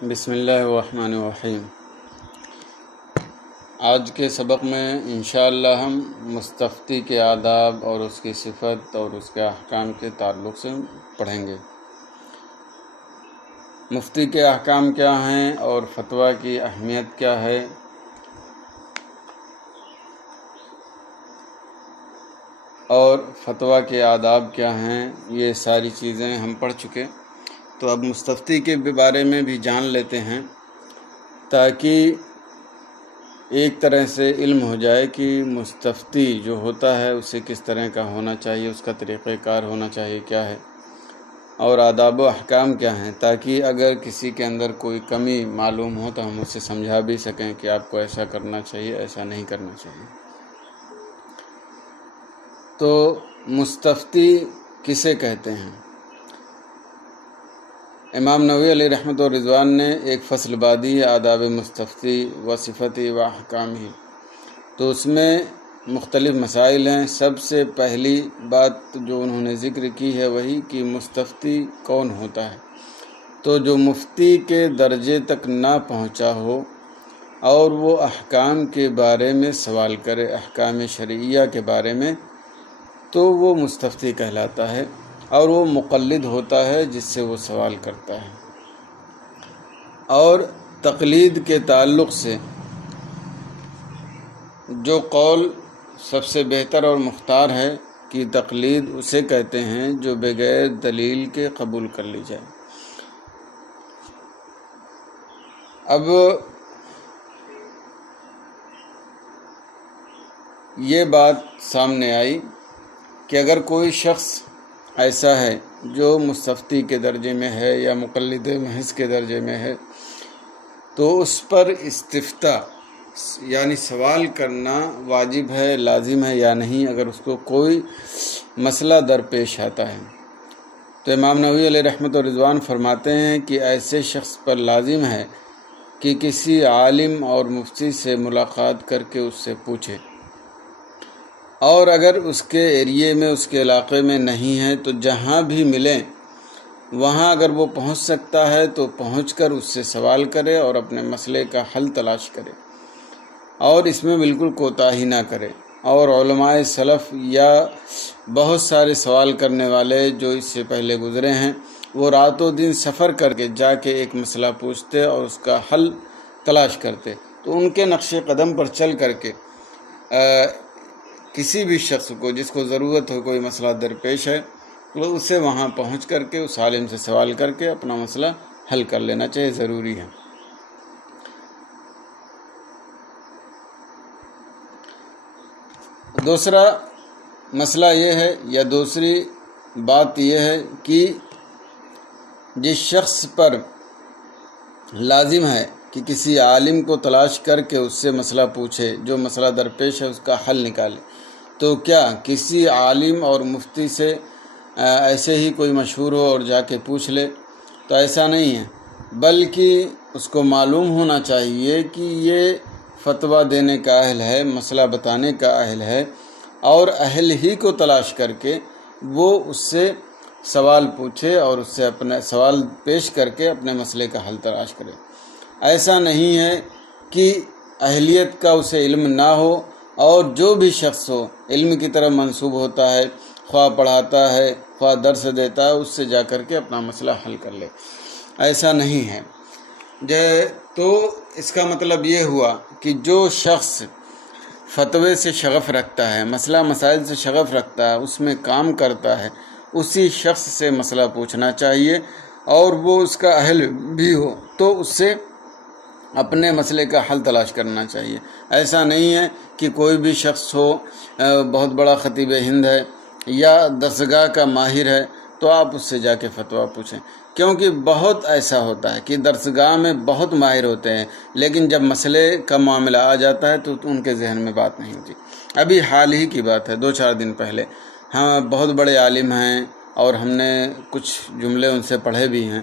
بسم اللہ الرحمن الرحیم۔ آج کے سبق میں انشاءاللہ ہم مستفتی کے آداب اور اس کی صفت اور اس کے احکام کے تعلق سے پڑھیں گے۔ مفتی کے احکام کیا ہیں اور فتویٰ کی اہمیت کیا ہے، اور فتویٰ کے آداب کیا ہیں، یہ ساری چیزیں ہم پڑھ چکے۔ تو اب مستفتی کے بارے میں بھی جان لیتے ہیں تاکہ ایک طرح سے علم ہو جائے کہ مستفتی جو ہوتا ہے اسے کس طرح کا ہونا چاہیے، اس کا طریقہ کار ہونا چاہیے کیا ہے، اور آداب و احکام کیا ہیں، تاکہ اگر کسی کے اندر کوئی کمی معلوم ہو تو ہم اسے سمجھا بھی سکیں کہ آپ کو ایسا کرنا چاہیے، ایسا نہیں کرنا چاہیے۔ تو مستفتی کسے کہتے ہیں؟ امام نووی علیہ رحمۃ و رضوان نے ایک فصل بادی ہے آداب مستفتی و صفتی و احکام ہی، تو اس میں مختلف مسائل ہیں۔ سب سے پہلی بات جو انہوں نے ذکر کی ہے وہی کہ مستفتی کون ہوتا ہے۔ تو جو مفتی کے درجے تک نہ پہنچا ہو اور وہ احکام کے بارے میں سوال کرے، احکام شرعیہ کے بارے میں، تو وہ مستفتی کہلاتا ہے، اور وہ مقلد ہوتا ہے جس سے وہ سوال کرتا ہے۔ اور تقلید کے تعلق سے جو قول سب سے بہتر اور مختار ہے کہ تقلید اسے کہتے ہیں جو بغیر دلیل کے قبول کر لی جائے۔ اب یہ بات سامنے آئی کہ اگر کوئی شخص ایسا ہے جو مستفتی کے درجے میں ہے یا مقلد محض کے درجے میں ہے، تو اس پر استفتاء یعنی سوال کرنا واجب ہے، لازم ہے یا نہیں، اگر اس کو کوئی مسئلہ درپیش آتا ہے۔ تو امام نووی علیہ رحمۃ و رضوان فرماتے ہیں کہ ایسے شخص پر لازم ہے کہ کسی عالم اور مفتی سے ملاقات کر کے اس سے پوچھے، اور اگر اس کے ایریے میں، اس کے علاقے میں نہیں ہے تو جہاں بھی ملیں وہاں اگر وہ پہنچ سکتا ہے تو پہنچ کر اس سے سوال کرے اور اپنے مسئلے کا حل تلاش کرے، اور اس میں بالکل کوتاہی نہ کرے۔ اور علماء سلف یا بہت سارے سوال کرنے والے جو اس سے پہلے گزرے ہیں، وہ رات و دن سفر کر کے جا کے ایک مسئلہ پوچھتے اور اس کا حل تلاش کرتے۔ تو ان کے نقش قدم پر چل کر کے کسی بھی شخص کو جس کو ضرورت ہو، کوئی مسئلہ درپیش ہے، تو اسے وہاں پہنچ کر کے اس عالم سے سوال کر کے اپنا مسئلہ حل کر لینا چاہیے، ضروری ہے۔ دوسرا مسئلہ یہ ہے یا دوسری بات یہ ہے کہ جس شخص پر لازم ہے کہ کسی عالم کو تلاش کر کے اس سے مسئلہ پوچھے، جو مسئلہ درپیش ہے اس کا حل نکالے، تو کیا کسی عالم اور مفتی سے ایسے ہی کوئی مشہور ہو اور جا کے پوچھ لے؟ تو ایسا نہیں ہے، بلکہ اس کو معلوم ہونا چاہیے کہ یہ فتویٰ دینے کا اہل ہے، مسئلہ بتانے کا اہل ہے، اور اہل ہی کو تلاش کر کے وہ اس سے سوال پوچھے اور اس سے اپنا سوال پیش کر کے اپنے مسئلے کا حل تلاش کرے۔ ایسا نہیں ہے کہ اہلیت کا اسے علم نہ ہو اور جو بھی شخص ہو علم کی طرف منسوب ہوتا ہے، خواہ پڑھاتا ہے خواہ درس دیتا ہے، اس سے جا کر کے اپنا مسئلہ حل کر لے، ایسا نہیں ہے۔ تو اس کا مطلب یہ ہوا کہ جو شخص فتوے سے شغف رکھتا ہے، مسئلہ مسائل سے شغف رکھتا ہے، اس میں کام کرتا ہے، اسی شخص سے مسئلہ پوچھنا چاہیے، اور وہ اس کا اہل بھی ہو تو اس سے اپنے مسئلے کا حل تلاش کرنا چاہیے۔ ایسا نہیں ہے کہ کوئی بھی شخص ہو، بہت بڑا خطیب ہند ہے یا درسگاہ کا ماہر ہے، تو آپ اس سے جا کے فتویٰ پوچھیں، کیونکہ بہت ایسا ہوتا ہے کہ درسگاہ میں بہت ماہر ہوتے ہیں لیکن جب مسئلے کا معاملہ آ جاتا ہے تو ان کے ذہن میں بات نہیں ہوتی۔ ابھی حال ہی کی بات ہے، 2-4 دن پہلے ہم بہت بڑے عالم ہیں اور ہم نے کچھ جملے ان سے پڑھے بھی ہیں،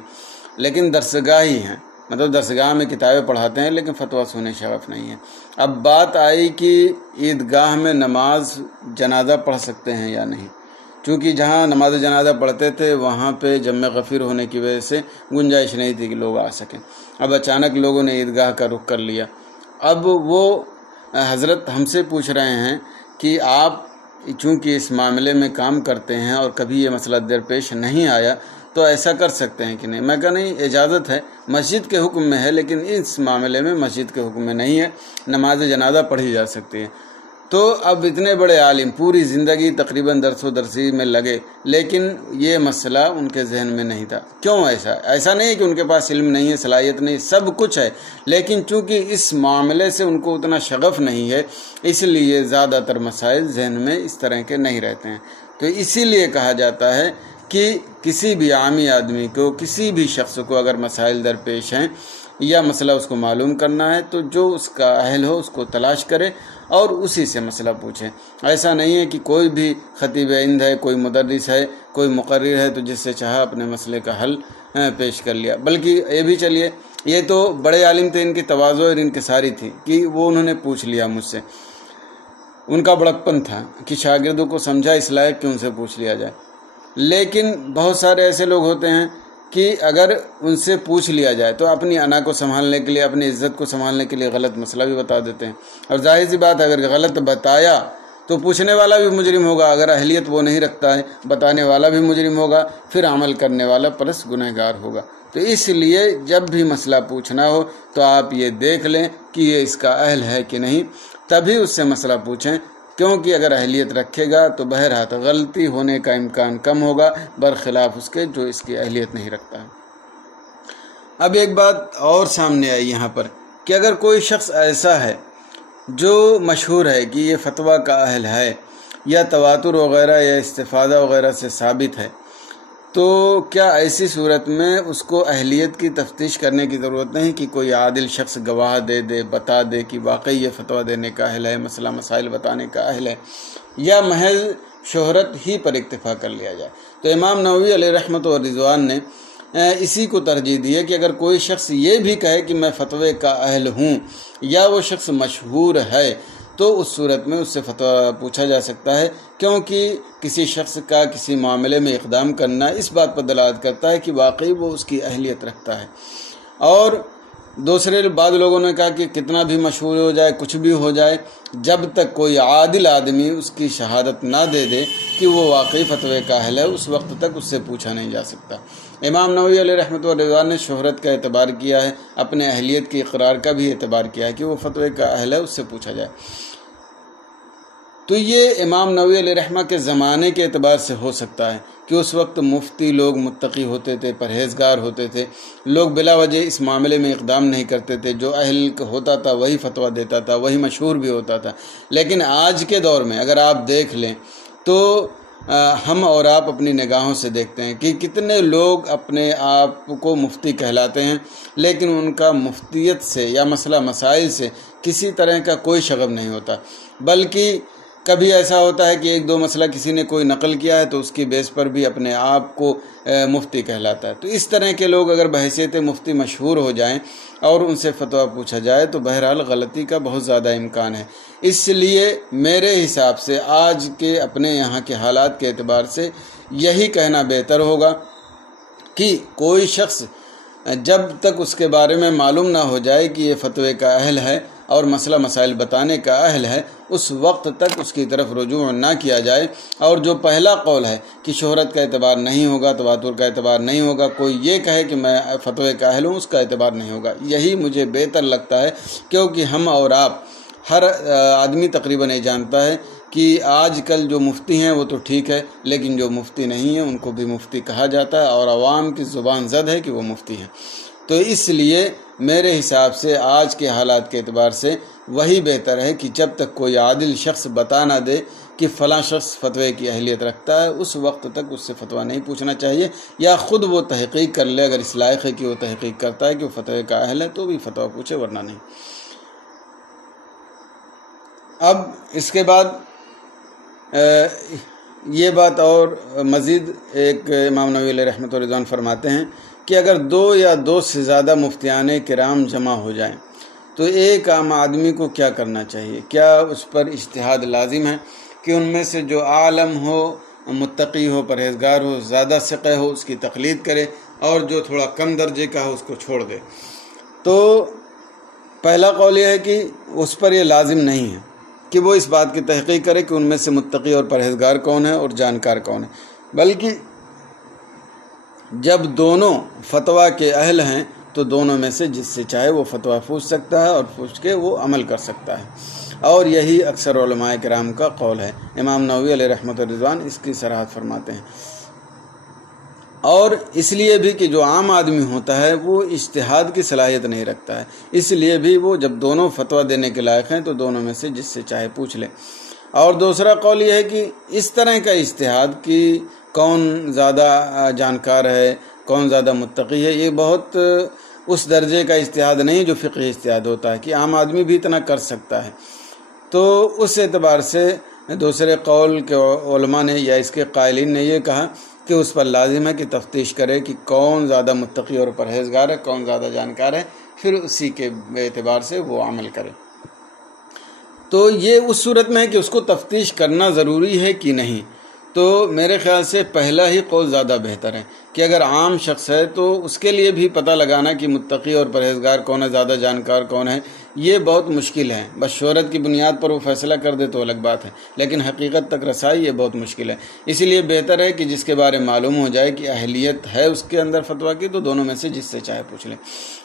لیکن درسگاہ ہی ہیں، مطلب درسگاہ میں کتابیں پڑھاتے ہیں لیکن فتویٰ سننے شغف نہیں ہے۔ اب بات آئی کہ عیدگاہ میں نماز جنازہ پڑھ سکتے ہیں یا نہیں، چونکہ جہاں نماز جنازہ پڑھتے تھے وہاں پہ جمع غفیر ہونے کی وجہ سے گنجائش نہیں تھی کہ لوگ آ سکیں. اب اچانک لوگوں نے عیدگاہ کا رخ کر لیا. اب وہ حضرت ہم سے پوچھ رہے ہیں کہ آپ چونکہ اس معاملے میں کام کرتے ہیں اور کبھی یہ مسئلہ درپیش نہیں آیا تو ایسا کر سکتے ہیں کہ نہیں. میں کہا نہیں، اجازت ہے، مسجد کے حکم میں ہے، لیکن اس معاملے میں مسجد کے حکم میں نہیں ہے، نماز جنازہ پڑھی جا سکتی ہے. تو اب اتنے بڑے عالم پوری زندگی تقریباً درس و درسی میں لگے، لیکن یہ مسئلہ ان کے ذہن میں نہیں تھا. کیوں ایسا نہیں ہے کہ ان کے پاس علم نہیں ہے، صلاحیت نہیں، سب کچھ ہے، لیکن چونکہ اس معاملے سے ان کو اتنا شغف نہیں ہے، اس لیے زیادہ تر مسائل ذہن میں اس طرح کے نہیں رہتے ہیں. تو اسی لیے کہا جاتا ہے کہ کسی بھی عامی آدمی کو، کسی بھی شخص کو اگر مسائل درپیش ہیں یا مسئلہ اس کو معلوم کرنا ہے تو جو اس کا اہل ہو اس کو تلاش کرے اور اسی سے مسئلہ پوچھیں. ایسا نہیں ہے کہ کوئی بھی خطیب ہند ہے، کوئی مدرس ہے، کوئی مقرر ہے تو جس سے چاہا اپنے مسئلے کا حل پیش کر لیا. بلکہ یہ بھی چلیے، یہ تو بڑے عالم تھے، ان کی تواضع اور انکساری تھی کہ وہ انہوں نے پوچھ لیا مجھ سے. ان کا بڑکپن تھا کہ شاگردوں کو سمجھا اس لائق کہ ان سے پوچھ لیا جائے. لیکن بہت سارے ایسے لوگ ہوتے ہیں کہ اگر ان سے پوچھ لیا جائے تو اپنی انا کو سنبھالنے کے لیے، اپنی عزت کو سنبھالنے کے لیے غلط مسئلہ بھی بتا دیتے ہیں. اور ظاہر سی بات، اگر غلط بتایا تو پوچھنے والا بھی مجرم ہوگا، اگر اہلیت وہ نہیں رکھتا ہے بتانے والا بھی مجرم ہوگا، پھر عمل کرنے والا پلس گنہگار ہوگا. تو اس لیے جب بھی مسئلہ پوچھنا ہو تو آپ یہ دیکھ لیں کہ یہ اس کا اہل ہے کہ نہیں، تبھی اس سے مسئلہ پوچھیں. کیونکہ اگر اہلیت رکھے گا تو بہرحال غلطی ہونے کا امکان کم ہوگا، برخلاف اس کے جو اس کی اہلیت نہیں رکھتا ہے. اب ایک بات اور سامنے آئی یہاں پر کہ اگر کوئی شخص ایسا ہے جو مشہور ہے کہ یہ فتویٰ کا اہل ہے یا تواتر وغیرہ یا استفادہ وغیرہ سے ثابت ہے، تو کیا ایسی صورت میں اس کو اہلیت کی تفتیش کرنے کی ضرورت نہیں کہ کوئی عادل شخص گواہ دے بتا دے کہ واقعی یہ فتویٰ دینے کا اہل ہے، مسئلہ مسائل بتانے کا اہل ہے، یا محض شہرت ہی پر اکتفا کر لیا جائے؟ تو امام نووی علیہ رحمت و رضوان نے اسی کو ترجیح دی ہے کہ اگر کوئی شخص یہ بھی کہے کہ میں فتوے کا اہل ہوں یا وہ شخص مشہور ہے تو اس صورت میں اس سے فتویٰ پوچھا جا سکتا ہے، کیونکہ کسی شخص کا کسی معاملے میں اقدام کرنا اس بات پر دلالت کرتا ہے کہ واقعی وہ اس کی اہلیت رکھتا ہے. اور دوسرے بعض لوگوں نے کہا کہ کتنا بھی مشہور ہو جائے، کچھ بھی ہو جائے، جب تک کوئی عادل آدمی اس کی شہادت نہ دے دے کہ وہ واقعی فتوے کا اہل ہے، اس وقت تک اس سے پوچھا نہیں جا سکتا. امام نووی علیہ رحمۃ اللہ نے شہرت کا اعتبار کیا ہے، اپنے اہلیت کی اقرار کا بھی اعتبار کیا ہے کہ وہ فتوے کا اہل ہے، اس سے پوچھا جائے. تو یہ امام نووی علیہ رحمہ کے زمانے کے اعتبار سے ہو سکتا ہے کہ اس وقت مفتی لوگ متقی ہوتے تھے، پرہیزگار ہوتے تھے، لوگ بلا وجہ اس معاملے میں اقدام نہیں کرتے تھے، جو اہل ہوتا تھا وہی فتویٰ دیتا تھا، وہی مشہور بھی ہوتا تھا. لیکن آج کے دور میں اگر آپ دیکھ لیں تو ہم اور آپ اپنی نگاہوں سے دیکھتے ہیں کہ کتنے لوگ اپنے آپ کو مفتی کہلاتے ہیں، لیکن ان کا مفتیت سے یا مسئلہ مسائل سے کسی طرح کا کوئی شغف نہیں ہوتا. بلکہ کبھی ایسا ہوتا ہے کہ ایک دو مسئلہ کسی نے کوئی نقل کیا ہے تو اس کی بیس پر بھی اپنے آپ کو مفتی کہلاتا ہے. تو اس طرح کے لوگ اگر بحیثیت مفتی مشہور ہو جائیں اور ان سے فتویٰ پوچھا جائے تو بہرحال غلطی کا بہت زیادہ امکان ہے. اس لیے میرے حساب سے آج کے اپنے یہاں کے حالات کے اعتبار سے یہی کہنا بہتر ہوگا کہ کوئی شخص جب تک اس کے بارے میں معلوم نہ ہو جائے کہ یہ فتوے کا اہل ہے اور مسئلہ مسائل بتانے کا اہل ہے، اس وقت تک اس کی طرف رجوع نہ کیا جائے. اور جو پہلا قول ہے کہ شہرت کا اعتبار نہیں ہوگا، تواتر کا اعتبار نہیں ہوگا، کوئی یہ کہے کہ میں فتوے کا اہل ہوں، اس کا اعتبار نہیں ہوگا، یہی مجھے بہتر لگتا ہے. کیونکہ ہم اور آپ، ہر آدمی تقریباً یہ جانتا ہے کہ آج کل جو مفتی ہیں وہ تو ٹھیک ہے، لیکن جو مفتی نہیں ہیں ان کو بھی مفتی کہا جاتا ہے اور عوام کی زبان زد ہے کہ وہ مفتی ہیں. تو اس لیے میرے حساب سے آج کے حالات کے اعتبار سے وہی بہتر ہے کہ جب تک کوئی عادل شخص بتا نہ دے کہ فلاں شخص فتوے کی اہلیت رکھتا ہے، اس وقت تک اس سے فتویٰ نہیں پوچھنا چاہیے. یا خود وہ تحقیق کر لے، اگر اس لائق ہے کہ وہ تحقیق کرتا ہے کہ وہ فتوے کا اہل ہے تو بھی فتویٰ پوچھے، ورنہ نہیں. اب اس کے بعد یہ بات اور مزید ایک امام نووی علیہ رحمۃ اللہ رضوان فرماتے ہیں کہ اگر دو یا دو سے زیادہ مفتیان کرام جمع ہو جائیں تو ایک عام آدمی کو کیا کرنا چاہیے؟ کیا اس پر اجتہاد لازم ہے کہ ان میں سے جو عالم ہو متقی ہو، پرہیزگار ہو، زیادہ ثقہ ہو اس کی تقلید کرے، اور جو تھوڑا کم درجے کا ہو اس کو چھوڑ دے۔ تو پہلا قول یہ ہے کہ اس پر یہ لازم نہیں ہے کہ وہ اس بات کی تحقیق کرے کہ ان میں سے متقی اور پرہیزگار کون ہے اور جانکار کون ہے، بلکہ جب دونوں فتویٰ کے اہل ہیں تو دونوں میں سے جس سے چاہے وہ فتویٰ پوچھ سکتا ہے اور پوچھ کے وہ عمل کر سکتا ہے، اور یہی اکثر علماء کرام کا قول ہے۔ امام نووی علیہ رحمۃ الرضوان اس کی صراحت فرماتے ہیں۔ اور اس لیے بھی کہ جو عام آدمی ہوتا ہے وہ اجتہاد کی صلاحیت نہیں رکھتا ہے، اس لیے بھی وہ جب دونوں فتویٰ دینے کے لائق ہیں تو دونوں میں سے جس سے چاہے پوچھ لے۔ اور دوسرا قول یہ ہے کہ اس طرح کا اجتہاد کہ کون زیادہ جانکار ہے، کون زیادہ متقی ہے، یہ بہت اس درجے کا اجتہاد نہیں جو فقہی اجتہاد ہوتا ہے کہ عام آدمی بھی اتنا کر سکتا ہے۔ تو اس اعتبار سے دوسرے قول کے علماء نے یا اس کے قائلین نے یہ کہا کہ اس پر لازم ہے کہ تفتیش کرے کہ کون زیادہ متقی اور پرہیزگار ہے، کون زیادہ جانکار ہے، پھر اسی کے اعتبار سے وہ عمل کرے۔ تو یہ اس صورت میں ہے کہ اس کو تفتیش کرنا ضروری ہے کہ نہیں، تو میرے خیال سے پہلا ہی قول زیادہ بہتر ہے کہ اگر عام شخص ہے تو اس کے لیے بھی پتہ لگانا کہ متقی اور پرہیزگار کون ہے، زیادہ جانکار کون ہے، یہ بہت مشکل ہے۔ بس شہرت کی بنیاد پر وہ فیصلہ کر دے تو الگ بات ہے، لیکن حقیقت تک رسائی یہ بہت مشکل ہے۔ اسی لیے بہتر ہے کہ جس کے بارے میں معلوم ہو جائے کہ اہلیت ہے اس کے اندر فتویٰ کی، تو دونوں میں سے جس سے چاہے پوچھ لیں۔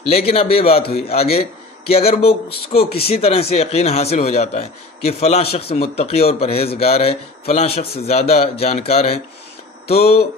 لیکن اب یہ بات ہوئی آگے کہ اگر وہ اس کو کسی طرح سے یقین حاصل ہو جاتا ہے کہ فلاں شخص متقی اور پرہیزگار ہے، فلاں شخص زیادہ جانکار ہے، تو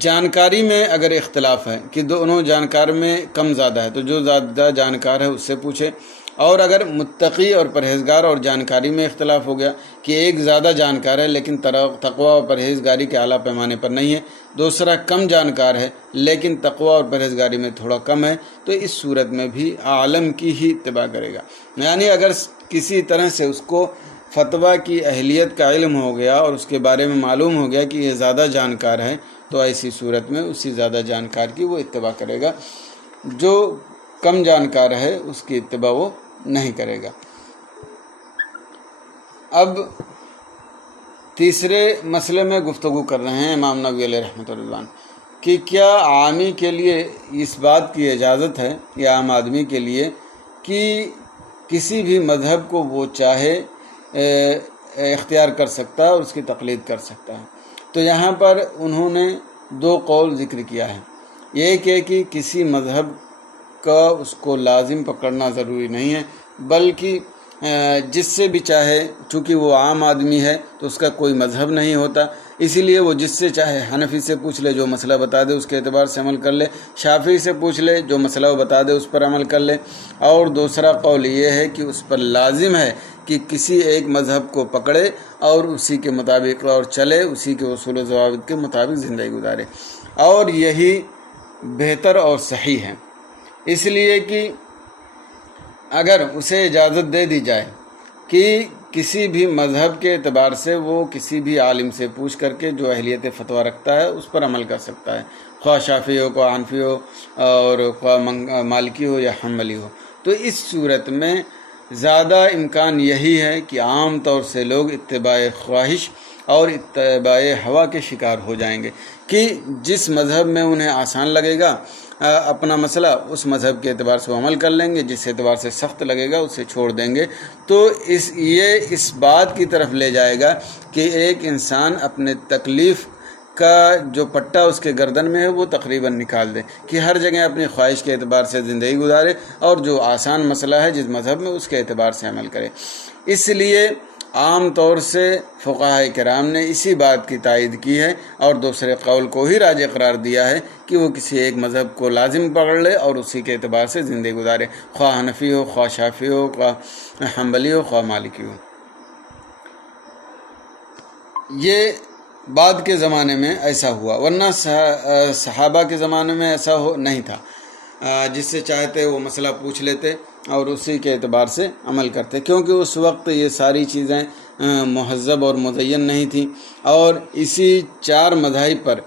جانکاری میں اگر اختلاف ہے کہ دونوں جانکار میں کم زیادہ ہے تو جو زیادہ جانکار ہے اس سے پوچھے، اور اگر متقی اور پرہیزگار اور جانکاری میں اختلاف ہو گیا کہ ایک زیادہ جانکار ہے لیکن تقویٰ اور پرہیزگاری کے اعلیٰ پیمانے پر نہیں ہے، دوسرا کم جانکار ہے لیکن تقویٰ اور پرہیزگاری میں تھوڑا کم ہے، تو اس صورت میں بھی عالم کی ہی اتباع کرے گا۔ یعنی اگر کسی طرح سے اس کو فتویٰ کی اہلیت کا علم ہو گیا اور اس کے بارے میں معلوم ہو گیا کہ یہ زیادہ جانکار ہے، تو ایسی صورت میں اسی زیادہ جانکار کی وہ اتباع کرے گا، جو کم جانکار ہے اس کی اتباع وہ نہیں کرے گا۔ اب تیسرے مسئلے میں گفتگو کر رہے ہیں امام نووی علیہ رحمۃ اللہ کہ کیا عامی کے لیے اس بات کی اجازت ہے یا عام آدمی کے لیے کہ کسی بھی مذہب کو وہ چاہے اختیار کر سکتا ہے اور اس کی تقلید کر سکتا ہے؟ تو یہاں پر انہوں نے دو قول ذکر کیا ہے۔ ایک ہے کہ کسی مذہب کا اس کو لازم پکڑنا ضروری نہیں ہے، بلکہ جس سے بھی چاہے، چونکہ وہ عام آدمی ہے تو اس کا کوئی مذہب نہیں ہوتا، اسی لیے وہ جس سے چاہے حنفی سے پوچھ لے، جو مسئلہ بتا دے اس کے اعتبار سے عمل کر لے، شافعی سے پوچھ لے، جو مسئلہ وہ بتا دے اس پر عمل کر لے۔ اور دوسرا قول یہ ہے کہ اس پر لازم ہے کہ کسی ایک مذہب کو پکڑے اور اسی کے مطابق اور چلے، اسی کے اصول و ضوابط کے مطابق زندگی گزارے، اور یہی بہتر اور صحیح ہے۔ اس لیے کہ اگر اسے اجازت دے دی جائے کہ کسی بھی مذہب کے اعتبار سے وہ کسی بھی عالم سے پوچھ کر کے جو اہلیت فتویٰ رکھتا ہے اس پر عمل کر سکتا ہے، خواہ شافعی ہو، خواہ حنفی ہو، اور خواہ مالکی ہو یا حنبلی ہو، تو اس صورت میں زیادہ امکان یہی ہے کہ عام طور سے لوگ اتباع خواہش اور اتباع ہوا کے شکار ہو جائیں گے کہ جس مذہب میں انہیں آسان لگے گا اپنا مسئلہ، اس مذہب کے اعتبار سے وہ عمل کر لیں گے، جس اعتبار سے سخت لگے گا اسے چھوڑ دیں گے۔ تو یہ اس بات کی طرف لے جائے گا کہ ایک انسان اپنے تکلیف کا جو پٹا اس کے گردن میں ہے وہ تقریباً نکال دے کہ ہر جگہ اپنی خواہش کے اعتبار سے زندگی گزارے، اور جو آسان مسئلہ ہے جس مذہب میں اس کے اعتبار سے عمل کرے۔ اس لیے عام طور سے فقہاء کرام نے اسی بات کی تائید کی ہے اور دوسرے قول کو ہی راجح قرار دیا ہے کہ وہ کسی ایک مذہب کو لازم پکڑ لے اور اسی کے اعتبار سے زندگی گزارے، خواہ حنفی ہو، خواہ شافعی ہو، خواہ حنبلی ہو، خواہ مالکی ہو۔ یہ بعد کے زمانے میں ایسا ہوا، ورنہ صحابہ کے زمانے میں ایسا نہیں تھا۔ جس سے چاہتے وہ مسئلہ پوچھ لیتے اور اسی کے اعتبار سے عمل کرتے، کیونکہ اس وقت یہ ساری چیزیں مہذب اور مزین نہیں تھیں، اور اسی چار مذاہب پر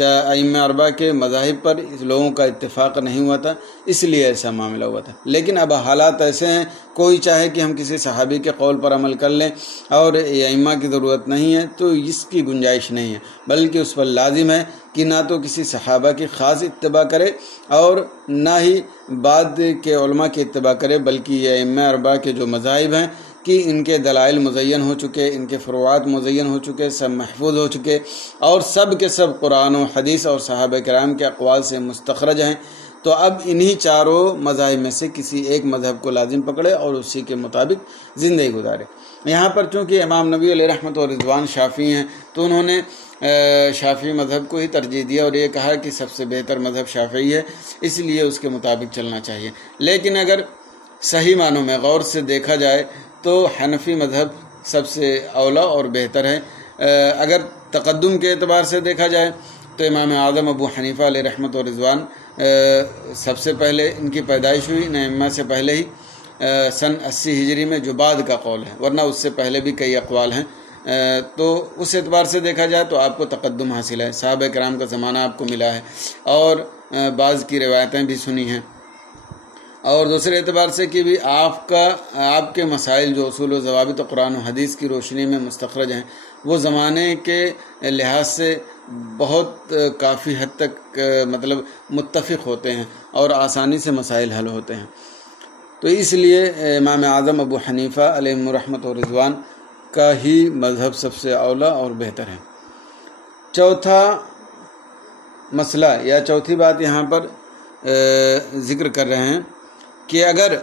ائمہ اربعہ کے مذاہب پر لوگوں کا اتفاق نہیں ہوا تھا، اس لیے ایسا معاملہ ہوا تھا۔ لیکن اب حالات ایسے ہیں، کوئی چاہے کہ ہم کسی صحابی کے قول پر عمل کر لیں اور ائمہ کی ضرورت نہیں ہے تو اس کی گنجائش نہیں ہے، بلکہ اس پر لازم ہے کہ نہ تو کسی صحابہ کی خاص اتباع کرے اور نہ ہی بعد کے علماء کی اتباع کرے، بلکہ یہ ائمہ اربعہ کے جو مذاہب ہیں کہ ان کے دلائل مزین ہو چکے، ان کے فروعات مزین ہو چکے، سب محفوظ ہو چکے اور سب کے سب قرآن و حدیث اور صحابہ کرام کے اقوال سے مستخرج ہیں، تو اب انہی چاروں مذاہب میں سے کسی ایک مذہب کو لازم پکڑے اور اسی کے مطابق زندگی گزارے۔ یہاں پر چونکہ امام نبوی علیہ رحمۃ و رضوان شافعی ہیں تو انہوں نے شافعی مذہب کو ہی ترجیح دیا اور یہ کہا کہ سب سے بہتر مذہب شافعی ہے، اس لیے اس کے مطابق چلنا چاہیے۔ لیکن اگر صحیح معنوں میں غور سے دیکھا جائے تو حنفی مذہب سب سے اولیٰ اور بہتر ہے۔ اگر تقدم کے اعتبار سے دیکھا جائے تو امام اعظم ابو حنیفہ علیہ رحمۃ و رضوان سب سے پہلے ان کی پیدائش ہوئی ائمہ سے پہلے ہی سن 80 ہجری میں، جو بعد کا قول ہے، ورنہ اس سے پہلے بھی کئی اقوال ہیں۔ تو اس اعتبار سے دیکھا جائے تو آپ کو تقدم حاصل ہے، صحابہ کرام کا زمانہ آپ کو ملا ہے اور بعض کی روایتیں بھی سنی ہیں، اور دوسرے اعتبار سے کہ بھی آپ کے مسائل جو اصول و ضوابط و قرآن و حدیث کی روشنی میں مستخرج ہیں وہ زمانے کے لحاظ سے بہت کافی حد تک مطلب متفق ہوتے ہیں اور آسانی سے مسائل حل ہوتے ہیں۔ تو اس لیے امام اعظم ابو حنیفہ علیہ رحمۃ و رضوان کا ہی مذہب سب سے اولیٰ اور بہتر ہے۔ چوتھا مسئلہ یا چوتھی بات یہاں پر ذکر کر رہے ہیں کہ اگر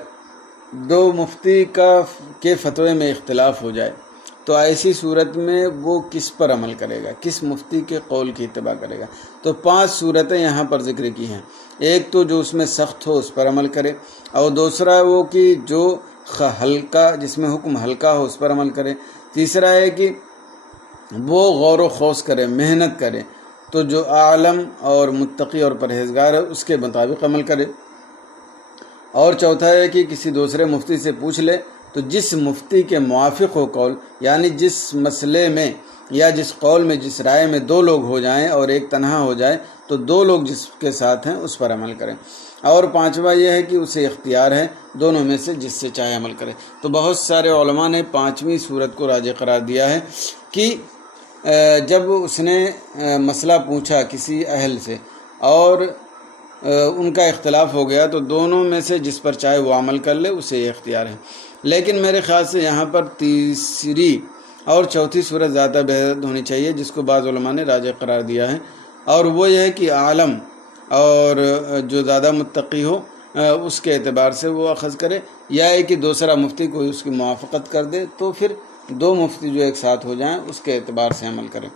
دو مفتی کے فتوے میں اختلاف ہو جائے تو ایسی صورت میں وہ کس پر عمل کرے گا، کس مفتی کے قول کی اتباع کرے گا۔ تو 5 صورتیں یہاں پر ذکر کی ہیں۔ ایک تو جو اس میں سخت ہو اس پر عمل کرے، اور دوسرا وہ کہ جو ہلکا، جس میں حکم ہلکا ہو اس پر عمل کرے، تیسرا ہے کہ وہ غور و خوض کرے، محنت کرے، تو جو عالم اور متقی اور پرہیزگار ہے اس کے مطابق عمل کرے، اور چوتھا ہے کہ کسی دوسرے مفتی سے پوچھ لے تو جس مفتی کے موافق ہو قول، یعنی جس مسئلے میں یا جس قول میں جس رائے میں 2 لوگ ہو جائیں اور ایک تنہا ہو جائے تو 2 لوگ جس کے ساتھ ہیں اس پر عمل کریں، اور 5واں یہ ہے کہ اسے اختیار ہے دونوں میں سے جس سے چاہے عمل کرے۔ تو بہت سارے علماء نے 5ویں صورت کو راجح قرار دیا ہے کہ جب اس نے مسئلہ پوچھا کسی اہل سے اور ان کا اختلاف ہو گیا تو دونوں میں سے جس پر چاہے وہ عمل کر لے اسے یہ اختیار ہے۔ لیکن میرے خیال سے یہاں پر تیسری اور چوتھی صورت زیادہ بہتر ہونی چاہیے جس کو بعض علماء نے راجح قرار دیا ہے، اور وہ یہ ہے کہ عالم اور جو زیادہ متقی ہو اس کے اعتبار سے وہ اخذ کرے، یا ہے کہ دوسرا مفتی کوئی اس کی موافقت کر دے تو پھر 2 مفتی جو ایک ساتھ ہو جائیں اس کے اعتبار سے عمل کریں۔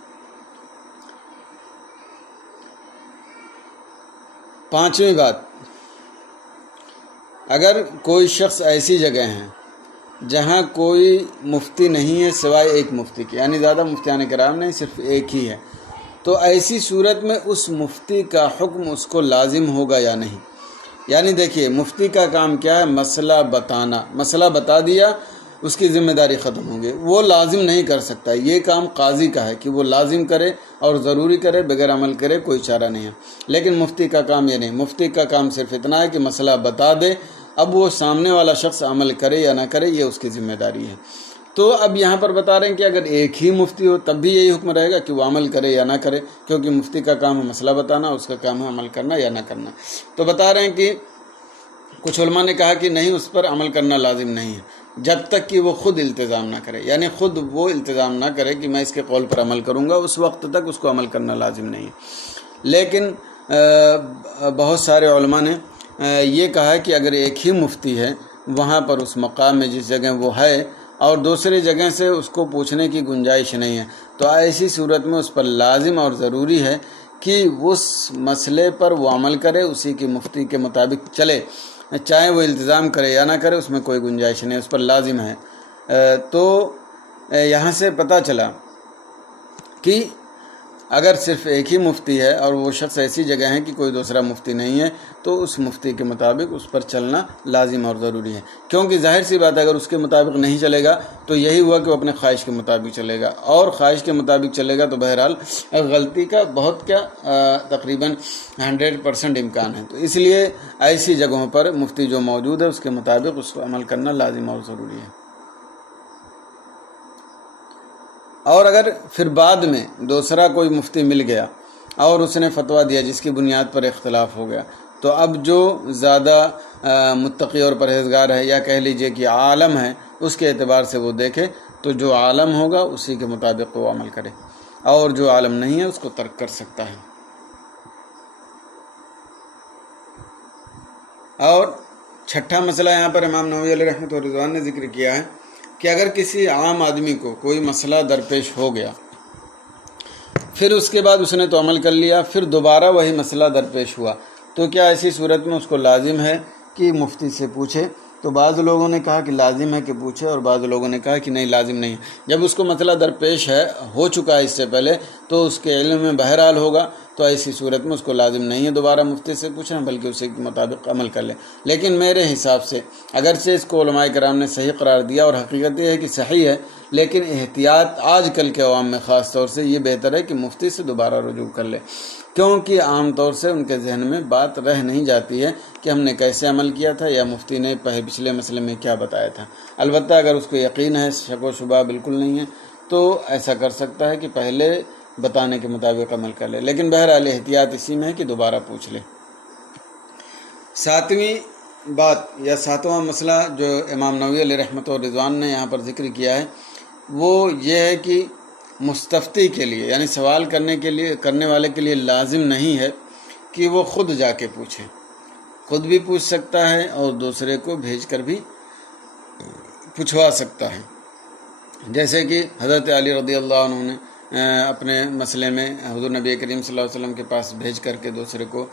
5ویں بات، اگر کوئی شخص ایسی جگہ ہے جہاں کوئی مفتی نہیں ہے سوائے ایک مفتی کے، یعنی زیادہ مفتیان کرام نہیں، صرف ایک ہی ہے، تو ایسی صورت میں اس مفتی کا حکم اس کو لازم ہوگا یا نہیں۔ یعنی دیکھیے مفتی کا کام کیا ہے، مسئلہ بتانا، مسئلہ بتا دیا اس کی ذمہ داری ختم ہو گئی، وہ لازم نہیں کر سکتا، یہ کام قاضی کا ہے کہ وہ لازم کرے اور ضروری کرے، بغیر عمل کرے کوئی چارہ نہیں ہے۔ لیکن مفتی کا کام یہ نہیں، مفتی کا کام صرف اتنا ہے کہ مسئلہ بتا دے، اب وہ سامنے والا شخص عمل کرے یا نہ کرے یہ اس کی ذمہ داری ہے۔ تو اب یہاں پر بتا رہے ہیں کہ اگر ایک ہی مفتی ہو تب بھی یہی حکم رہے گا کہ وہ عمل کرے یا نہ کرے، کیونکہ مفتی کا کام ہے مسئلہ بتانا، اس کا کام ہے عمل کرنا یا نہ کرنا۔ تو بتا رہے ہیں کہ کچھ علماء نے کہا کہ نہیں، اس پر عمل کرنا لازم نہیں ہے جب تک کہ وہ خود التزام نہ کرے، یعنی خود وہ التزام نہ کرے کہ میں اس کے قول پر عمل کروں گا، اس وقت تک اس کو عمل کرنا لازم نہیں ہے۔ لیکن بہت سارے علماء نے یہ کہا کہ اگر ایک ہی مفتی ہے وہاں پر اس مقام میں جس جگہ وہ ہے اور دوسری جگہ سے اس کو پوچھنے کی گنجائش نہیں ہے، تو ایسی صورت میں اس پر لازم اور ضروری ہے کہ اس مسئلے پر وہ عمل کرے، اسی کی مفتی کے مطابق چلے، چاہے وہ التزام کرے یا نہ کرے، اس میں کوئی گنجائش نہیں، اس پر لازم ہے۔ تو یہاں سے پتہ چلا کہ اگر صرف ایک ہی مفتی ہے اور وہ شخص ایسی جگہ ہے کہ کوئی دوسرا مفتی نہیں ہے تو اس مفتی کے مطابق اس پر چلنا لازم اور ضروری ہے، کیونکہ ظاہر سی بات ہے اگر اس کے مطابق نہیں چلے گا تو یہی ہوا کہ وہ اپنے خواہش کے مطابق چلے گا، اور خواہش کے مطابق چلے گا تو بہرحال غلطی کا بہت کیا تقریباً 100% امکان ہے۔ تو اس لیے ایسی جگہوں پر مفتی جو موجود ہے اس کے مطابق اس کو عمل کرنا لازم اور ضروری ہے۔ اور اگر پھر بعد میں دوسرا کوئی مفتی مل گیا اور اس نے فتویٰ دیا جس کی بنیاد پر اختلاف ہو گیا، تو اب جو زیادہ متقی اور پرہیزگار ہے یا کہہ لیجئے کہ عالم ہے، اس کے اعتبار سے وہ دیکھے تو جو عالم ہوگا اسی کے مطابق وہ عمل کرے، اور جو عالم نہیں ہے اس کو ترک کر سکتا ہے۔ اور چھٹا مسئلہ یہاں پر امام نووی علیہ رحمۃ اللہ رضوان نے ذکر کیا ہے کہ اگر کسی عام آدمی کو کوئی مسئلہ درپیش ہو گیا، پھر اس کے بعد اس نے تو عمل کر لیا، پھر دوبارہ وہی مسئلہ درپیش ہوا، تو کیا ایسی صورت میں اس کو لازم ہے کہ مفتی سے پوچھے؟ تو بعض لوگوں نے کہا کہ لازم ہے کہ پوچھے، اور بعض لوگوں نے کہا کہ نہیں، لازم نہیں ہے۔ جب اس کو مسئلہ درپیش ہو چکا ہے اس سے پہلے تو اس کے علم میں بہرحال ہوگا، تو ایسی صورت میں اس کو لازم نہیں ہے دوبارہ مفتی سے پوچھنا، بلکہ اسی کے مطابق عمل کر لے۔ لیکن میرے حساب سے اگرچہ اس کو علماء کرام نے صحیح قرار دیا اور حقیقت یہ ہے کہ صحیح ہے، لیکن احتیاط آج کل کے عوام میں خاص طور سے یہ بہتر ہے کہ مفتی سے دوبارہ رجوع کر لے، کیونکہ عام طور سے ان کے ذہن میں بات رہ نہیں جاتی ہے کہ ہم نے کیسے عمل کیا تھا یا مفتی نے پچھلے مسئلے میں کیا بتایا تھا۔ البتہ اگر اس کو یقین ہے، شک و شبہ بالکل نہیں ہے، تو ایسا کر سکتا ہے کہ پہلے بتانے کے مطابق عمل کر لے، لیکن بہرحال احتیاط اسی میں ہے کہ دوبارہ پوچھ لے۔ ساتویں بات یا ساتواں مسئلہ جو امام نووی علیہ رحمۃ اللہ رضوان نے یہاں پر ذکر کیا ہے وہ یہ ہے کہ مستفتی کے لیے یعنی سوال کرنے والے کے لیے لازم نہیں ہے کہ وہ خود جا کے پوچھے، خود بھی پوچھ سکتا ہے اور دوسرے کو بھیج کر بھی پوچھوا سکتا ہے، جیسے کہ حضرت علی رضی اللہ عنہ نے اپنے مسئلے میں حضور نبی کریم صلی اللہ علیہ وسلم کے پاس بھیج کر کے دوسرے کو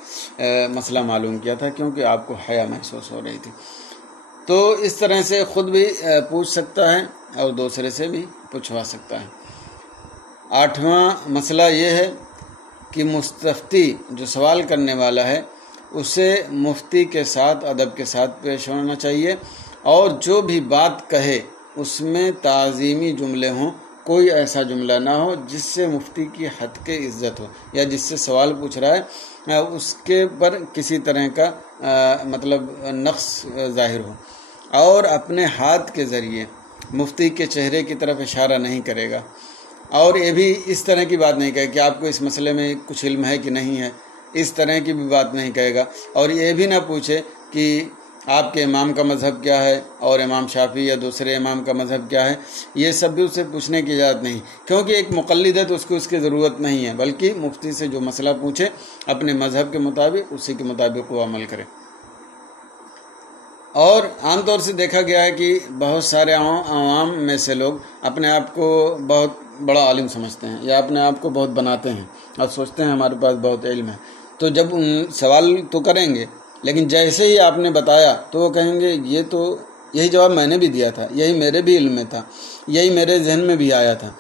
مسئلہ معلوم کیا تھا، کیونکہ آپ کو حیا محسوس ہو رہی تھی۔ تو اس طرح سے خود بھی پوچھ سکتا ہے اور دوسرے سے بھی پوچھوا سکتا ہے۔ آٹھواں مسئلہ یہ ہے کہ مستفتی جو سوال کرنے والا ہے اسے مفتی کے ساتھ ادب کے ساتھ پیش ہونا چاہیے، اور جو بھی بات کہے اس میں تعظیمی جملے ہوں، کوئی ایسا جملہ نہ ہو جس سے مفتی کی حد کے عزت ہو یا جس سے سوال پوچھ رہا ہے اس کے پر کسی طرح کا نقص ظاہر ہو، اور اپنے ہاتھ کے ذریعے مفتی کے چہرے کی طرف اشارہ نہیں کرے گا، اور یہ بھی اس طرح کی بات نہیں کہے کہ آپ کو اس مسئلے میں کچھ علم ہے کہ نہیں ہے، اس طرح کی بھی بات نہیں کہے گا، اور یہ بھی نہ پوچھے کہ آپ کے امام کا مذہب کیا ہے اور امام شافعی یا دوسرے امام کا مذہب کیا ہے، یہ سب بھی اسے پوچھنے کی اجازت نہیں، کیونکہ ایک مقلد ہے تو اس کو اس کی ضرورت نہیں ہے، بلکہ مفتی سے جو مسئلہ پوچھے اپنے مذہب کے مطابق اسی کے مطابق وہ عمل کرے۔ اور عام طور سے دیکھا گیا ہے کہ بہت سارے عوام میں سے لوگ اپنے آپ کو بہت بڑا عالم سمجھتے ہیں یا اپنے آپ کو بہت بناتے ہیں اور سوچتے ہیں ہمارے پاس بہت علم ہے، تو جب سوال تو کریں گے لیکن جیسے ہی آپ نے بتایا تو وہ کہیں گے یہی جواب میں نے بھی دیا تھا، یہی میرے بھی علم میں تھا، یہی میرے ذہن میں بھی آیا تھا۔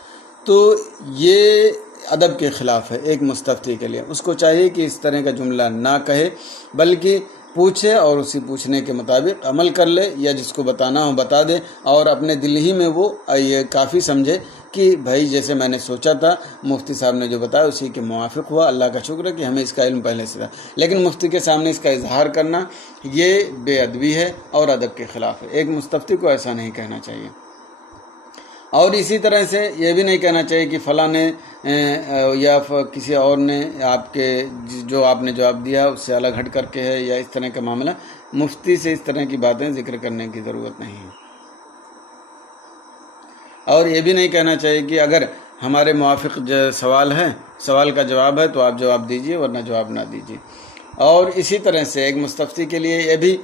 تو یہ ادب کے خلاف ہے ایک مستفتی کے لیے، اس کو چاہیے کہ اس طرح کا جملہ نہ کہے، بلکہ پوچھے اور اسی پوچھنے کے مطابق عمل کر لے، یا جس کو بتانا ہو بتا دے، اور اپنے دل ہی میں وہ یہ کافی سمجھے کہ بھائی جیسے میں نے سوچا تھا مفتی صاحب نے جو بتایا اسی کے موافق ہوا، اللہ کا شکر ہے کہ ہمیں اس کا علم پہلے سے تھا، لیکن مفتی کے سامنے اس کا اظہار کرنا یہ بے ادبی ہے اور ادب کے خلاف ہے، ایک مستفتی کو ایسا نہیں کہنا چاہیے۔ اور اسی طرح سے یہ بھی نہیں کہنا چاہیے کہ فلاں نے یا کسی اور نے آپ کے جو آپ نے جواب دیا اس سے الگ ہٹ کر کے ہے یا اس طرح کا معاملہ، مفتی سے اس طرح کی باتیں ذکر کرنے کی ضرورت نہیں ہے۔ اور یہ بھی نہیں کہنا چاہیے کہ اگر ہمارے موافق سوال ہے، سوال کا جواب ہے تو آپ جواب دیجئے ورنہ جواب نہ دیجئے۔ اور اسی طرح سے ایک مستفتی کے لیے یہ بھی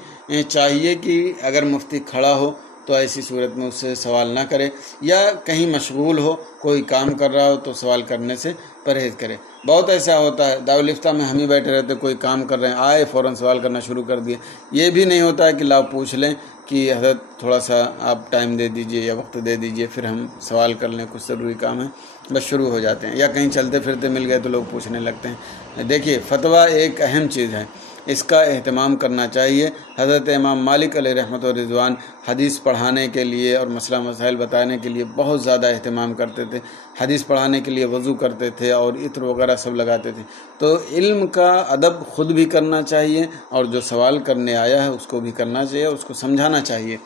چاہیے کہ اگر مفتی کھڑا ہو تو ایسی صورت میں اس سے سوال نہ کرے، یا کہیں مشغول ہو، کوئی کام کر رہا ہو تو سوال کرنے سے پرہیز کرے۔ بہت ایسا ہوتا ہے دارالفتہ میں ہم ہی بیٹھے رہتے، کوئی کام کر رہے ہیں، آئے فوراً سوال کرنا شروع کر دیے۔ یہ بھی نہیں ہوتا ہے کہ لا پوچھ لیں کہ حضرت تھوڑا سا آپ ٹائم دے دیجئے یا وقت دے دیجئے، پھر ہم سوال کر لیں، کچھ ضروری کام ہے، بس شروع ہو جاتے ہیں۔ یا کہیں چلتے پھرتے مل گئے تو لوگ پوچھنے لگتے ہیں۔ دیکھیے فتویٰ ایک اہم چیز ہے، اس کا اہتمام کرنا چاہیے۔ حضرت امام مالک علیہ رحمۃ و رضوان حدیث پڑھانے کے لیے اور مسئلہ مسائل بتانے کے لیے بہت زیادہ اہتمام کرتے تھے۔ حدیث پڑھانے کے لیے وضو کرتے تھے اور عطر وغیرہ سب لگاتے تھے۔ تو علم کا ادب خود بھی کرنا چاہیے اور جو سوال کرنے آیا ہے اس کو بھی کرنا چاہیے اور اس کو سمجھانا چاہیے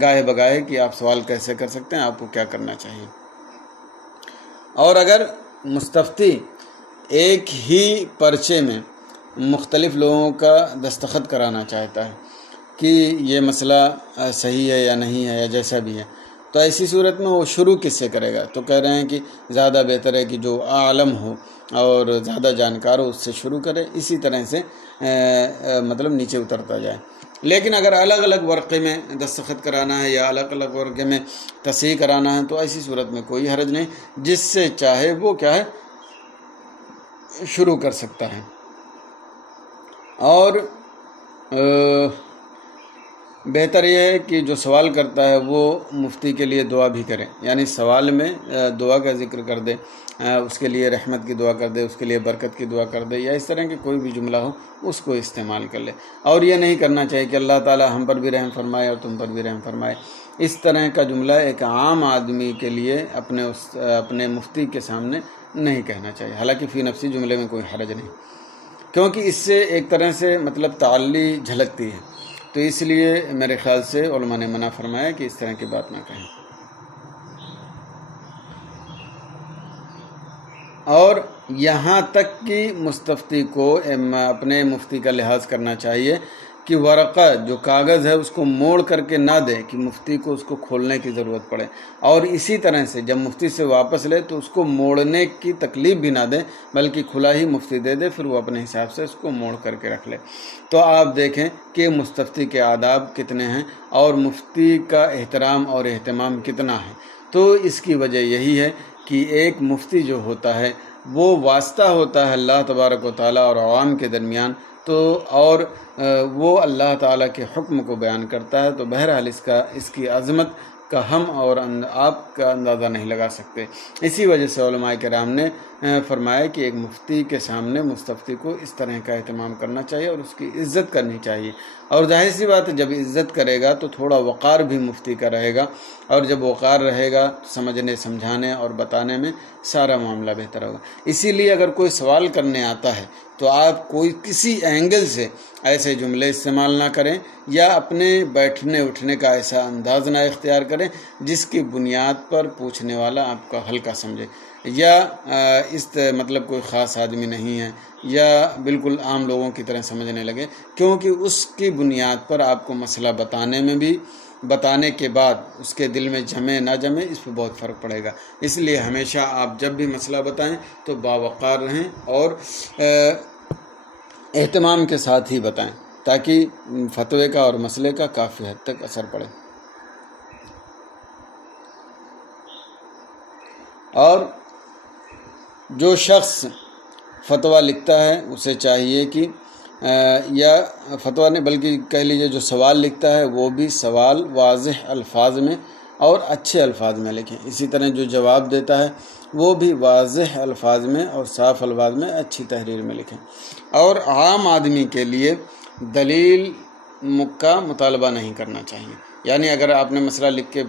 گاہے بگاہے کہ آپ سوال کیسے کر سکتے ہیں، آپ کو کیا کرنا چاہیے۔ اور اگر مستفتی ایک ہی پرچے میں مختلف لوگوں کا دستخط کرانا چاہتا ہے کہ یہ مسئلہ صحیح ہے یا نہیں ہے یا جیسا بھی ہے، تو ایسی صورت میں وہ شروع کس سے کرے گا؟ تو کہہ رہے ہیں کہ زیادہ بہتر ہے کہ جو عالم ہو اور زیادہ جانکار ہو اس سے شروع کرے، اسی طرح سے مطلب نیچے اترتا جائے۔ لیکن اگر الگ الگ ورقے میں دستخط کرانا ہے یا الگ الگ ورقے میں تصحیح کرانا ہے تو ایسی صورت میں کوئی حرج نہیں، جس سے چاہے وہ کیا ہے شروع کر سکتا ہے۔ اور بہتر یہ ہے کہ جو سوال کرتا ہے وہ مفتی کے لیے دعا بھی کرے، یعنی سوال میں دعا کا ذکر کر دے، اس کے لیے رحمت کی دعا کر دے، اس کے لیے برکت کی دعا کر دے، یا اس طرح کی کوئی بھی جملہ ہو اس کو استعمال کر لے۔ اور یہ نہیں کرنا چاہیے کہ اللہ تعالی ہم پر بھی رحم فرمائے اور تم پر بھی رحم فرمائے۔ اس طرح کا جملہ ایک عام آدمی کے لیے اپنے مفتی کے سامنے نہیں کہنا چاہیے، حالانکہ فی نفسی جملے میں کوئی حرج نہیں، کیونکہ اس سے ایک طرح سے مطلب تعلی جھلکتی ہے، تو اس لیے میرے خیال سے علماء نے منع فرمایا کہ اس طرح کی بات نہ کہیں۔ اور یہاں تک کہ مستفتی کو اپنے مفتی کا لحاظ کرنا چاہیے کہ ورقہ جو کاغذ ہے اس کو موڑ کر کے نہ دے کہ مفتی کو اس کو کھولنے کی ضرورت پڑے، اور اسی طرح سے جب مفتی سے واپس لے تو اس کو موڑنے کی تکلیف بھی نہ دے، بلکہ کھلا ہی مفتی دے دے، پھر وہ اپنے حساب سے اس کو موڑ کر کے رکھ لے۔ تو آپ دیکھیں کہ مستفتی کے آداب کتنے ہیں اور مفتی کا احترام اور اہتمام کتنا ہے۔ تو اس کی وجہ یہی ہے کہ ایک مفتی جو ہوتا ہے وہ واسطہ ہوتا ہے اللہ تبارک و تعالیٰ اور عوام کے درمیان، تو اور وہ اللہ تعالیٰ کے حکم کو بیان کرتا ہے، تو بہرحال اس کی عظمت کا ہم اور آپ کا اندازہ نہیں لگا سکتے۔ اسی وجہ سے علماء کرام نے فرمایا کہ ایک مفتی کے سامنے مستفتی کو اس طرح کا اہتمام کرنا چاہیے اور اس کی عزت کرنی چاہیے، اور ظاہر سی بات ہے جب عزت کرے گا تو تھوڑا وقار بھی مفتی کا رہے گا، اور جب وقار رہے گا سمجھنے سمجھانے اور بتانے میں سارا معاملہ بہتر ہوگا۔ اسی لیے اگر کوئی سوال کرنے آتا ہے تو آپ کسی اینگل سے ایسے جملے استعمال نہ کریں یا اپنے بیٹھنے اٹھنے کا ایسا انداز نہ اختیار کریں جس کی بنیاد پر پوچھنے والا آپ کا ہلکا سمجھے، یا مطلب کوئی خاص آدمی نہیں ہے یا بالکل عام لوگوں کی طرح سمجھنے لگے، کیونکہ اس کی بنیاد پر آپ کو مسئلہ بتانے کے بعد اس کے دل میں جمے نہ جمے اس پہ بہت فرق پڑے گا۔ اس لیے ہمیشہ آپ جب بھی مسئلہ بتائیں تو باوقار رہیں اور اہتمام کے ساتھ ہی بتائیں تاکہ فتوے کا اور مسئلے کا کافی حد تک اثر پڑے۔ اور جو شخص فتویٰ لکھتا ہے اسے چاہیے کہ یا فتویٰ نہیں بلکہ کہہ لیجیے جو سوال لکھتا ہے وہ بھی سوال واضح الفاظ میں اور اچھے الفاظ میں لکھیں، اسی طرح جو جواب دیتا ہے وہ بھی واضح الفاظ میں اور صاف الفاظ میں اچھی تحریر میں لکھیں۔ اور عام آدمی کے لیے دلیل کا مطالبہ نہیں کرنا چاہیے، یعنی اگر آپ نے مسئلہ لکھ کے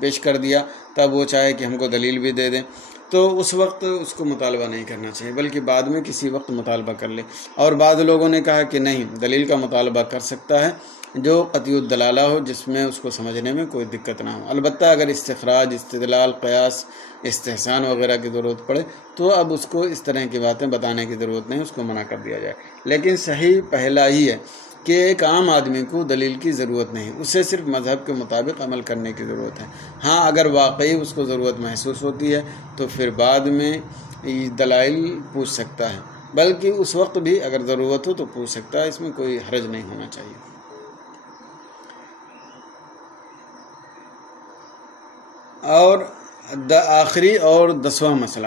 پیش کر دیا تب وہ چاہے کہ ہم کو دلیل بھی دے دیں تو اس وقت اس کو مطالبہ نہیں کرنا چاہیے، بلکہ بعد میں کسی وقت مطالبہ کر لے۔ اور بعض لوگوں نے کہا کہ نہیں، دلیل کا مطالبہ کر سکتا ہے جو قطعی الدلالہ ہو، جس میں اس کو سمجھنے میں کوئی دقت نہ ہو، البتہ اگر استخراج، استدلال، قیاس، استحسان وغیرہ کی ضرورت پڑے تو اب اس کو اس طرح کی باتیں بتانے کی ضرورت نہیں، اس کو منع کر دیا جائے۔ لیکن صحیح پہلا ہی ہے کہ ایک عام آدمی کو دلیل کی ضرورت نہیں، اسے صرف مذہب کے مطابق عمل کرنے کی ضرورت ہے۔ ہاں اگر واقعی اس کو ضرورت محسوس ہوتی ہے تو پھر بعد میں دلائل پوچھ سکتا ہے، بلکہ اس وقت بھی اگر ضرورت ہو تو پوچھ سکتا ہے، اس میں کوئی حرج نہیں ہونا چاہیے۔ اور آخری اور 10واں مسئلہ،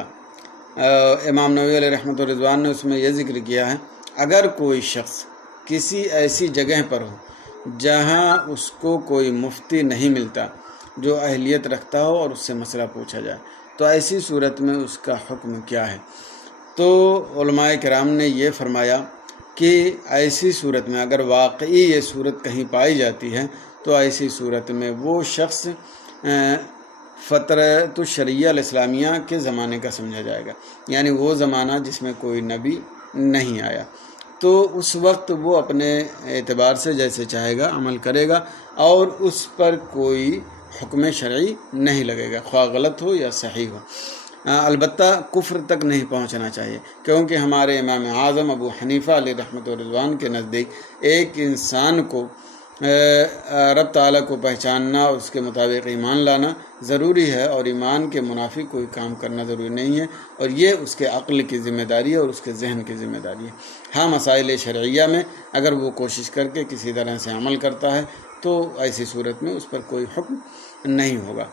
امام نووی علیہ رحمۃ الرضوان نے اس میں یہ ذکر کیا ہے، اگر کوئی شخص کسی ایسی جگہ پر ہو جہاں اس کو کوئی مفتی نہیں ملتا جو اہلیت رکھتا ہو اور اس سے مسئلہ پوچھا جائے، تو ایسی صورت میں اس کا حکم کیا ہے؟ تو علماء کرام نے یہ فرمایا کہ ایسی صورت میں اگر واقعی یہ صورت کہیں پائی جاتی ہے تو ایسی صورت میں وہ شخص فطرت الشریعہ الاسلامیہ کے زمانے کا سمجھا جائے گا، یعنی وہ زمانہ جس میں کوئی نبی نہیں آیا، تو اس وقت وہ اپنے اعتبار سے جیسے چاہے گا عمل کرے گا اور اس پر کوئی حکم شرعی نہیں لگے گا، خواہ غلط ہو یا صحیح ہو۔ البتہ کفر تک نہیں پہنچنا چاہیے، کیونکہ ہمارے امام اعظم ابو حنیفہ علیہ رحمۃ الرضوان کے نزدیک ایک انسان کو رب تعالیٰ کو پہچاننا اور اس کے مطابق ایمان لانا ضروری ہے، اور ایمان کے منافی کوئی کام کرنا ضروری نہیں ہے، اور یہ اس کے عقل کی ذمہ داری ہے اور اس کے ذہن کی ذمہ داری ہے۔ ہاں، مسائل شرعیہ میں اگر وہ کوشش کر کے کسی طرح سے عمل کرتا ہے تو ایسی صورت میں اس پر کوئی حکم نہیں ہوگا۔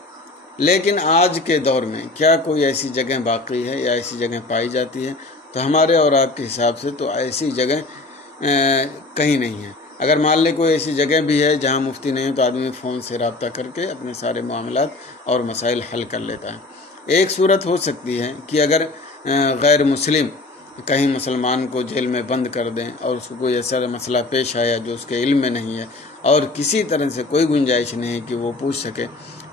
لیکن آج کے دور میں کیا کوئی ایسی جگہ باقی ہے یا ایسی جگہ پائی جاتی ہے؟ تو ہمارے اور آپ کے حساب سے تو ایسی جگہ کہیں نہیں ہے۔ اگر مان لے کوئی ایسی جگہ بھی ہے جہاں مفتی نہیں ہے تو آدمی فون سے رابطہ کر کے اپنے سارے معاملات اور مسائل حل کر لیتا ہے۔ ایک صورت ہو سکتی ہے کہ اگر غیر مسلم کہیں مسلمان کو جیل میں بند کر دیں اور اس کو کوئی ایسا مسئلہ پیش آیا جو اس کے علم میں نہیں ہے اور کسی طرح سے کوئی گنجائش نہیں ہے کہ وہ پوچھ سکے،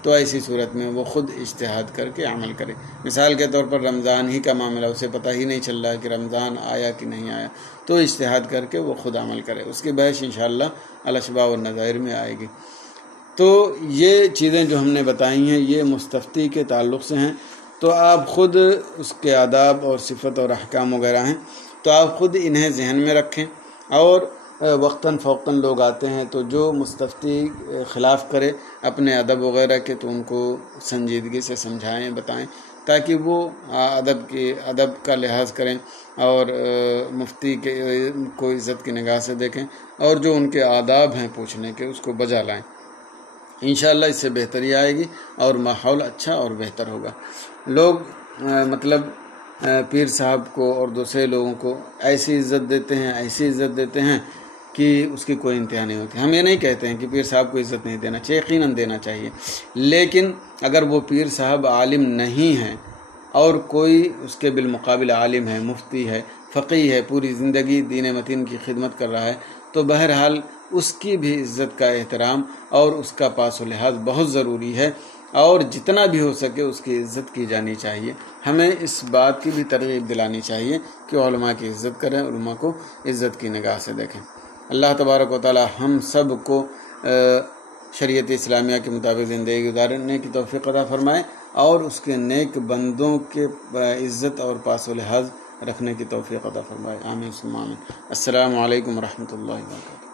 تو ایسی صورت میں وہ خود اجتہاد کر کے عمل کرے۔ مثال کے طور پر رمضان ہی کا معاملہ، اسے پتہ ہی نہیں چل رہا کہ رمضان آیا کہ نہیں آیا، تو اجتہاد کر کے وہ خود عمل کرے، اس کی بحث انشاءاللہ الاشباح والنظائر میں آئے گی۔ تو یہ چیزیں جو ہم نے بتائی ہیں یہ مستفتی کے تعلق سے ہیں، تو آپ خود اس کے آداب اور صفت اور احکام وغیرہ ہیں، تو آپ خود انہیں ذہن میں رکھیں، اور وقتاً فوقتاً لوگ آتے ہیں تو جو مستفتی خلاف کرے اپنے ادب وغیرہ کے تو ان کو سنجیدگی سے سمجھائیں، بتائیں، تاکہ وہ ادب کا لحاظ کریں اور مفتی کے کو عزت کی نگاہ سے دیکھیں، اور جو ان کے آداب ہیں پوچھنے کے اس کو بجا لائیں۔ انشاءاللہ اس سے بہتری آئے گی اور ماحول اچھا اور بہتر ہوگا۔ لوگ پیر صاحب کو اور دوسرے لوگوں کو ایسی عزت دیتے ہیں کہ اس کی کوئی انتہا نہیں ہوتی۔ ہم یہ نہیں کہتے ہیں کہ پیر صاحب کو عزت نہیں دینا چاہیے، یقیناً دینا چاہیے، لیکن اگر وہ پیر صاحب عالم نہیں ہیں اور کوئی اس کے بالمقابل عالم ہے، مفتی ہے، فقیہ ہے، پوری زندگی دین متین کی خدمت کر رہا ہے، تو بہرحال اس کی بھی عزت کا احترام اور اس کا پاس و لحاظ بہت ضروری ہے، اور جتنا بھی ہو سکے اس کی عزت کی جانی چاہیے۔ ہمیں اس بات کی بھی ترغیب دلانی چاہیے کہ علماء کی عزت کریں، علماء کو عزت کی نگاہ سے دیکھیں۔ اللہ تبارک و تعالی ہم سب کو شریعت اسلامیہ کے مطابق زندگی گزارنے کی توفیق عطا فرمائے، اور اس کے نیک بندوں کے عزت اور پاس و لحاظ رکھنے کی توفیق عطا فرمائے۔ آمین ثم آمین۔ السلام علیکم ورحمۃ اللہ وبرکاتہ۔